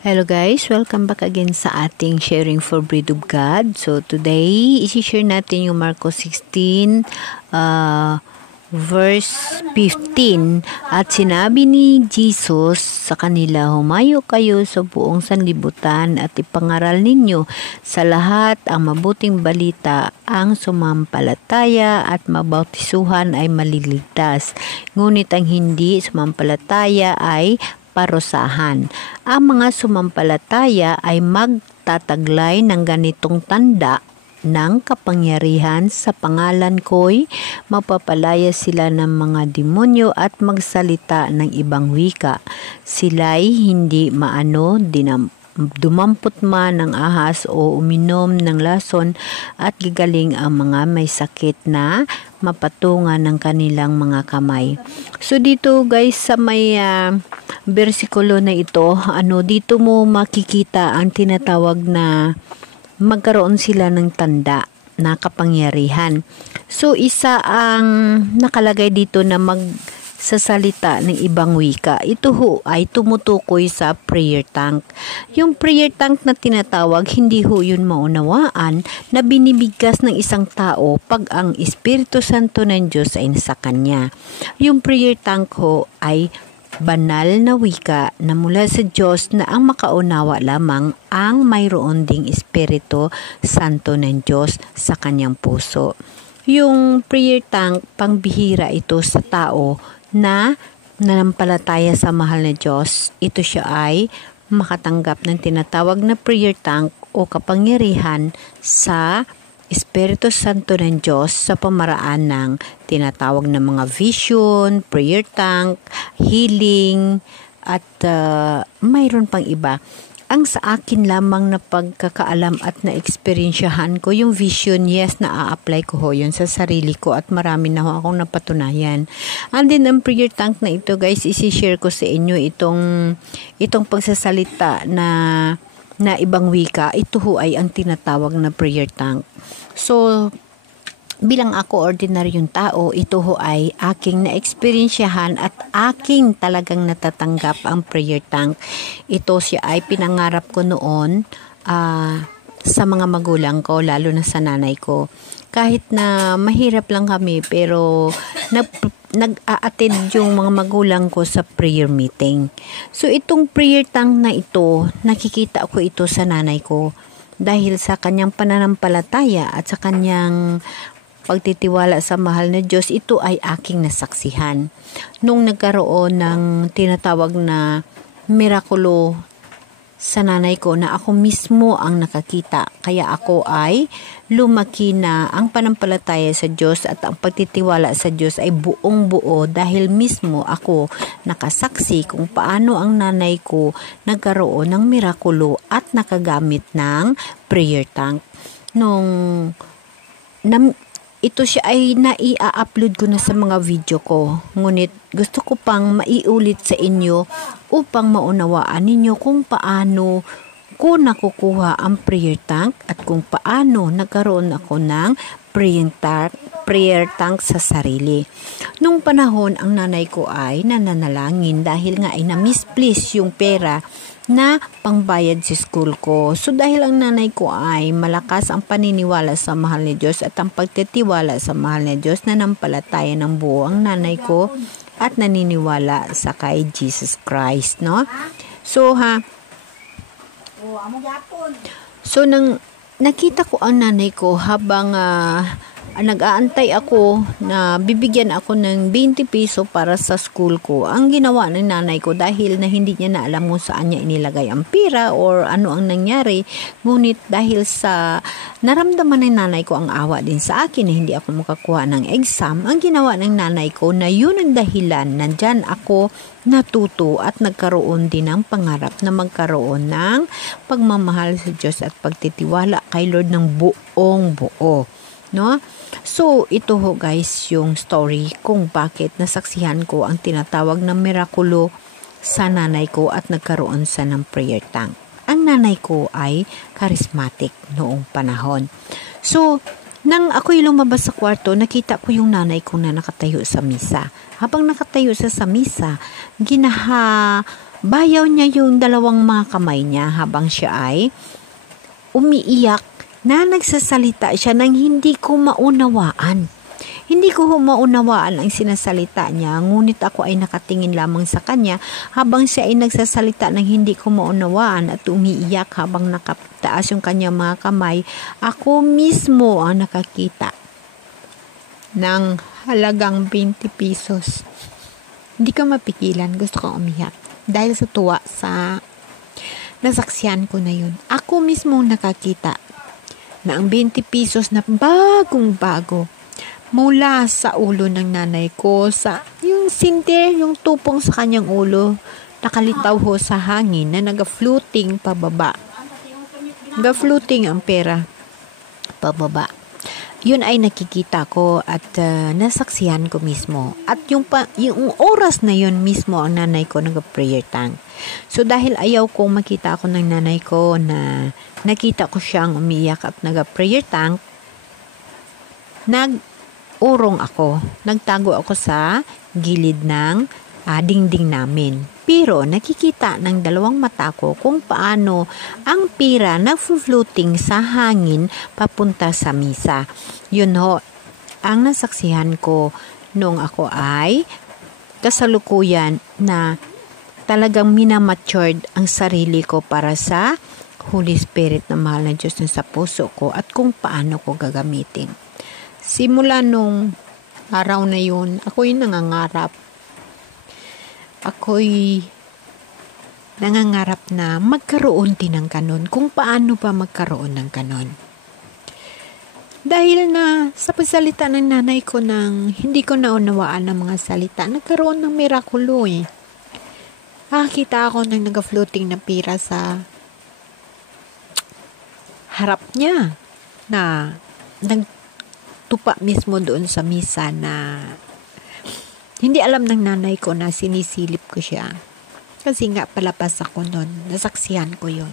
Hello guys, welcome back again sa ating Sharing for Bread of God. So today, isi-share natin yung Marcos 16 verse 15. At sinabi ni Jesus sa kanila, humayo kayo sa buong sanlibutan at ipangaral ninyo sa lahat ang mabuting balita. Ang sumampalataya at mabautisuhan ay maliligtas, ngunit ang hindi sumampalataya ay parusahan. Ang mga sumampalataya ay magtataglay ng ganitong tanda ng kapangyarihan sa pangalan ko'y mapapalaya sila ng mga demonyo at magsalita ng ibang wika. Sila'y hindi dumampot man ng ahas o uminom ng lason at gagaling ang mga may sakit na mapatungan ng kanilang mga kamay. So dito guys sa may bersikulo na ito, dito mo makikita ang tinatawag na magkaroon sila ng tanda na kapangyarihan. So isa ang nakalagay dito na magsasalita ng ibang wika. Ito ho ay tumutukoy sa prayer tank. Yung prayer tank na tinatawag, hindi ho yun maunawaan na binibigkas ng isang tao pag ang Espiritu Santo ng Diyos ay nasa kanya. Yung prayer tank ho ay banal na wika na mula sa Diyos na ang makaunawa lamang ang mayroon ding Espiritu Santo ng Diyos sa kanyang puso. Yung prayer tank, pangbihira ito sa tao na nanampalataya sa mahal na Diyos. Ito siya ay makatanggap ng tinatawag na prayer tank o kapangyarihan sa Espiritu Santo ng Diyos sa pamaraan ng tinatawag na mga vision, prayer tank, healing, at mayroon pang iba. Ang sa akin lamang na pagkakaalam at na-experiensyahan ko, yung vision, yes, na-a-apply ko ho yun sa sarili ko at marami na ho akong napatunayan. And then, ang prayer tank na ito, guys, isi-share ko sa inyo itong pagsasalita na ibang wika. Ito ho ay ang tinatawag na prayer tank. So, bilang ako ordinaryong tao, ito ho ay aking na-experiensyahan at aking talagang natatanggap ang prayer tank. Ito siya ay pinangarap ko noon sa mga magulang ko, lalo na sa nanay ko. Kahit na mahirap lang kami, pero nag-a-attend yung mga magulang ko sa prayer meeting. So, itong prayer tank na ito, nakikita ko ito sa nanay ko dahil sa kanyang pananampalataya at sa kanyang pagtitiwala sa mahal na Diyos. Ito ay aking nasaksihan. Nung nagkaroon ng tinatawag na mirakulo sa nanay ko na ako mismo ang nakakita. Kaya ako ay lumaki na ang panampalataya sa Diyos at ang pagtitiwala sa Diyos ay buong buo dahil mismo ako nakasaksi kung paano ang nanay ko nagkaroon ng mirakulo at nakagamit ng prayer tank. Ito siya ay nai-upload ko na sa mga video ko. Ngunit gusto ko pang maiulit sa inyo upang maunawaan ninyo kung paano ko nakukuha ang prayer tank at kung paano nagkaroon ako ng prayer tank sa sarili. Nung panahon, ang nanay ko ay nananalangin dahil nga ay na-misplace yung pera na pangbayad sa school ko. So dahil ang nanay ko ay malakas ang paniniwala sa mahal ni Diyos at ang pagtitiwala sa mahal ni Diyos, nanampalataya ng buo ang nanay ko at naniniwala sa kay Jesus Christ, no? So nang nakita ko ang nanay ko habang nag-aantay ako na bibigyan ako ng 20 piso para sa school ko. Ang ginawa ng nanay ko dahil na hindi niya na alam kung saan niya inilagay ang pera or ano ang nangyari. Ngunit dahil sa naramdaman ng nanay ko ang awa din sa akin na hindi ako makakuha ng exam, ang ginawa ng nanay ko na yun ang dahilan na dyan ako natuto at nagkaroon din ng pangarap na magkaroon ng pagmamahal sa Diyos at pagtitiwala kay Lord ng buong buo. No? So, ito ho guys yung story kung bakit nasaksihan ko ang tinatawag na mirakulo sa nanay ko at nagkaroon sa ng prayer tank. Ang nanay ko ay charismatic noong panahon. So, nang ako'y lumabas sa kwarto, nakita ko yung nanay ko na nakatayo sa misa. Habang nakatayo sa misa, bayaw niya yung dalawang mga kamay niya habang siya ay umiiyak na nagsasalita siya ng hindi ko maunawaan. Hindi ko maunawaan ang sinasalita niya, ngunit ako ay nakatingin lamang sa kanya habang siya ay nagsasalita ng hindi ko maunawaan at umiiyak habang nakataas yung kanyang mga kamay. Ako mismo ang nakakita ng halagang 20 pesos. Hindi ko mapigilan, gusto kong umiyak dahil sa tuwa sa nasaksihan ko na yun. Ako mismo nakakita na ang 20 pesos na bagong-bago mula sa ulo ng nanay ko, sa yung sinde, yung tupong sa kanyang ulo, nakalitaw ho sa hangin na naga-floating pababa. Naga-floating ang pera pababa. Yun ay nakikita ko at nasaksihan ko mismo. At yung oras na yun mismo ang nanay ko nag-prayer tank. So dahil ayaw kong makita ako ng nanay ko na nakita ko siyang umiyak at nag-prayer tank, nag-urong ako. Nagtago ako sa gilid ng dingding namin. Pero nakikita ng dalawang mata ko kung paano ang pira nag-floating sa hangin papunta sa misa. Yun ho, ang nasaksihan ko nung ako ay kasalukuyan na talagang minamatured ang sarili ko para sa Holy Spirit na mahal na Diyos na sa puso ko at kung paano ko gagamitin. Simula nung araw na yun, ako'y nangangarap. Ako'y nangangarap na magkaroon din ng kanon. Kung paano ba magkaroon ng kanon. Dahil na sa pagsalita ng nanay ko nang hindi ko naunawaan ng mga salita, nagkaroon ng mirakulo eh. Nakakita ako ng naga-floating na pira sa harap niya na nagtupa mismo doon sa misa na hindi alam ng nanay ko na sinisilip ko siya. Kasi nga palapas ako noon. Nasaksihan ko yon.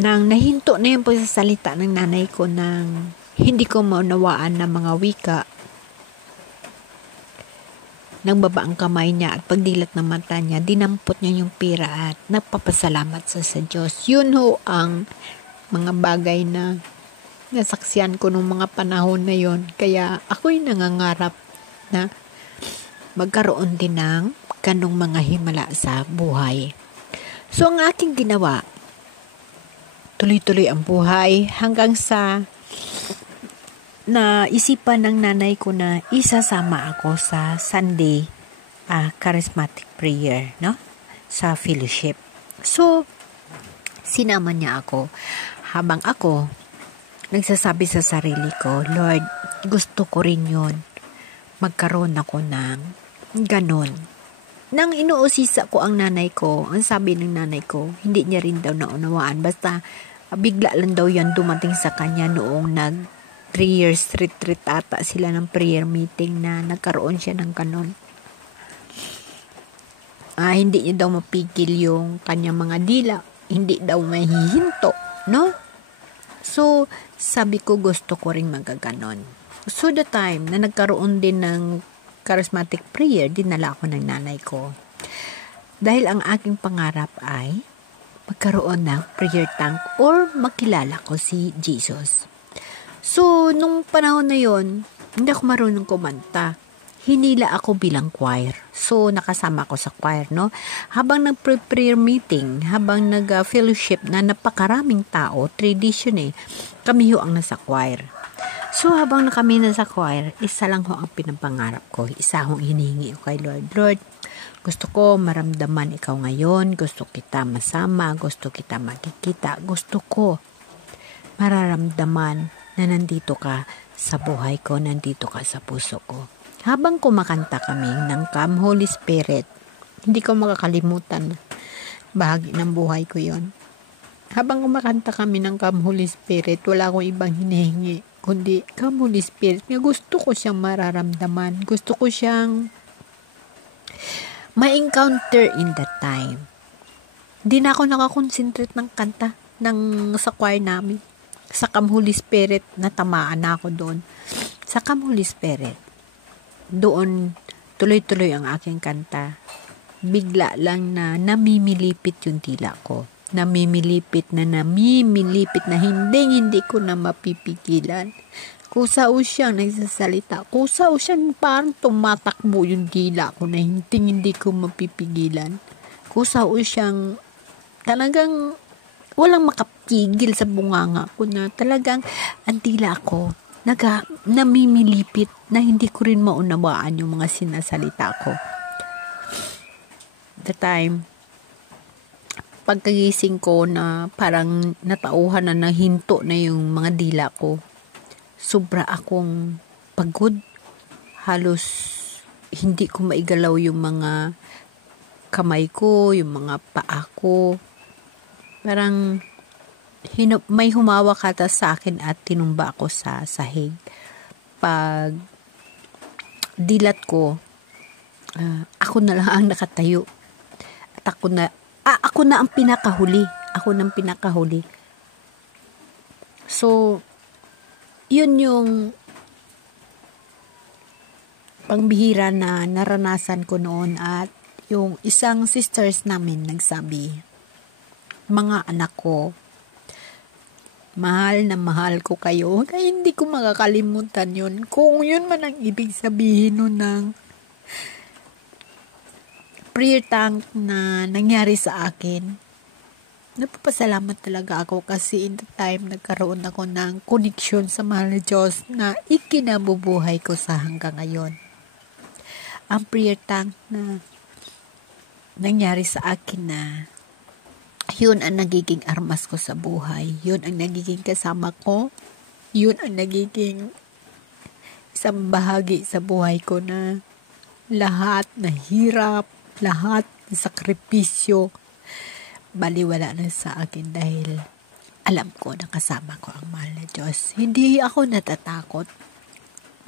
Nang nahinto na yung pagsasalita ng nanay ko nang hindi ko maunawaan ng mga wika, nang baba ang kamay niya at pagdilat ng mata niya, dinampot niya yung pira at nagpapasalamat sa Diyos. Yun ho ang mga bagay na nasaksihan ko nung mga panahon na yon. Kaya ako'y nangangarap na magkaroon din ng ganong mga himala sa buhay. So ang aking ginawa, tuloy-tuloy ang buhay hanggang sa naisipan ng nanay ko na isasama ako sa Sunday charismatic prayer, no? Sa fellowship. So, sinama niya ako. Habang ako, nagsasabi sa sarili ko, Lord, gusto ko rin yun. Magkaroon ako ng ganon. Nang inuusisa ko ang nanay ko, ang sabi ng nanay ko, hindi niya rin daw naunawaan. Basta, bigla lang daw yan dumating sa kanya noong 3 years retreat ata sila ng prayer meeting na nagkaroon siya ng kanon. Hindi niya daw mapigil yung kanyang mga dila. Hindi daw mahihinto, no? So, sabi ko gusto ko rin magaganon. So, the time na nagkaroon din ng charismatic prayer, dinala ako ng nanay ko. Dahil ang aking pangarap ay magkaroon ng prayer tank or makilala ko si Jesus. So, nung panahon na yon, hindi ako marunong kumanta. Hinila ako bilang choir. So, nakasama ako sa choir, no? Habang nag-prayer meeting, habang nag-fellowship na napakaraming tao, tradition eh, kami ho ang nasa choir. So, habang kami nasa choir, isa lang ho ang pinapangarap ko. Isa hong hinihingi ko kay Lord. Lord, gusto ko maramdaman ikaw ngayon. Gusto kita masama. Gusto kita makikita. Gusto ko mararamdaman na nandito ka sa buhay ko, nandito ka sa puso ko. Habang kumakanta kami ng Come Holy Spirit, hindi ko makakalimutan, bahagi ng buhay ko yon. Habang kumakanta kami ng Come Holy Spirit, wala akong ibang hinihingi, kundi Come Holy Spirit, nga gusto ko siyang mararamdaman, gusto ko siyang ma-encounter in that time. Hindi na ako nakakonsentrate ng kanta sa choir namin. Sa Come Holy Spirit, natamaan na ako doon. Sa Come Holy Spirit, doon tuloy-tuloy ang aking kanta. bigla lang na namimilipit yung dila ko. Namimilipit na hindi ko na mapipigilan. Kusao siyang nagsasalita. Kusao siyang parang tumatakbo yung dila ko na hindi ko mapipigilan. Kusao siyang talagang walang makapigil sa bunganga ko na talagang ang dila ko namimilipit na hindi ko rin maunawaan yung mga sinasalita ko. The time, pagkagising ko na parang natauhan na hinto na yung mga dila ko, sobra akong pagod. Halos hindi ko maigalaw yung mga kamay ko, yung mga paa ko. Parang may humawak ata sa akin at tinumba ako sa sahig. Pag dilat ko, ako na lang ang nakatayo. At ako na ang pinakahuli. Ako nang pinakahuli. So, yun yung pangbihira na naranasan ko noon. At yung isang sisters namin nagsabi, mga anak ko, mahal na mahal ko kayo. Kaya hindi ko makakalimutan yun. Kung yun man ang ibig sabihin nun ng prayer tank na nangyari sa akin. Napapasalamat talaga ako kasi in the time nagkaroon ako ng connection sa mahal na Diyos na ikinabubuhay ko sa hanggang ngayon. Ang prayer tank na nangyari sa akin na yun ang nagiging armas ko sa buhay. Yun ang nagiging kasama ko. Yun ang nagiging isang bahagi sa buhay ko na lahat na hirap, lahat na sakripisyo, baliwala na sa akin dahil alam ko na kasama ko ang mahal na Diyos. Hindi ako natatakot.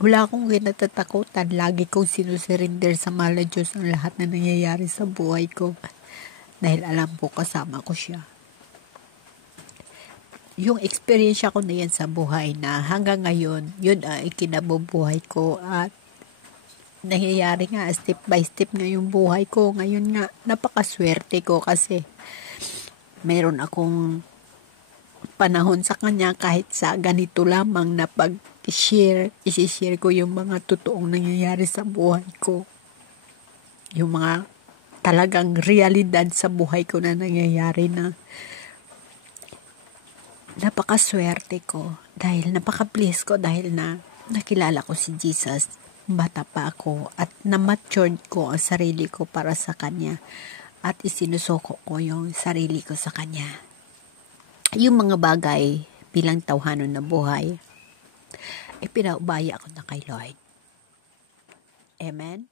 Wala akong kinatatakutan. Lagi kong sinusurrender sa mahal na Diyos ang lahat na nangyayari sa buhay ko. Dahil alam ko kasama ko siya. Yung experience ko na yan sa buhay na hanggang ngayon, yun ang ikinabubuhay ko at nangyayari nga step by step na yung buhay ko. Ngayon nga, napakaswerte ko kasi meron akong panahon sa kanya kahit sa ganito lamang na isi-share ko yung mga totoong nangyayari sa buhay ko. Yung mga talagang realidad sa buhay ko na nangyayari na napakaswerte ko dahil napaka-bless ko dahil na nakilala ko si Jesus. Bata pa ako at na-matured ko ang sarili ko para sa Kanya at isinusuko ko yung sarili ko sa Kanya. Yung mga bagay bilang tawhanon na buhay, ipinaubaya ko na kay Lord. Amen?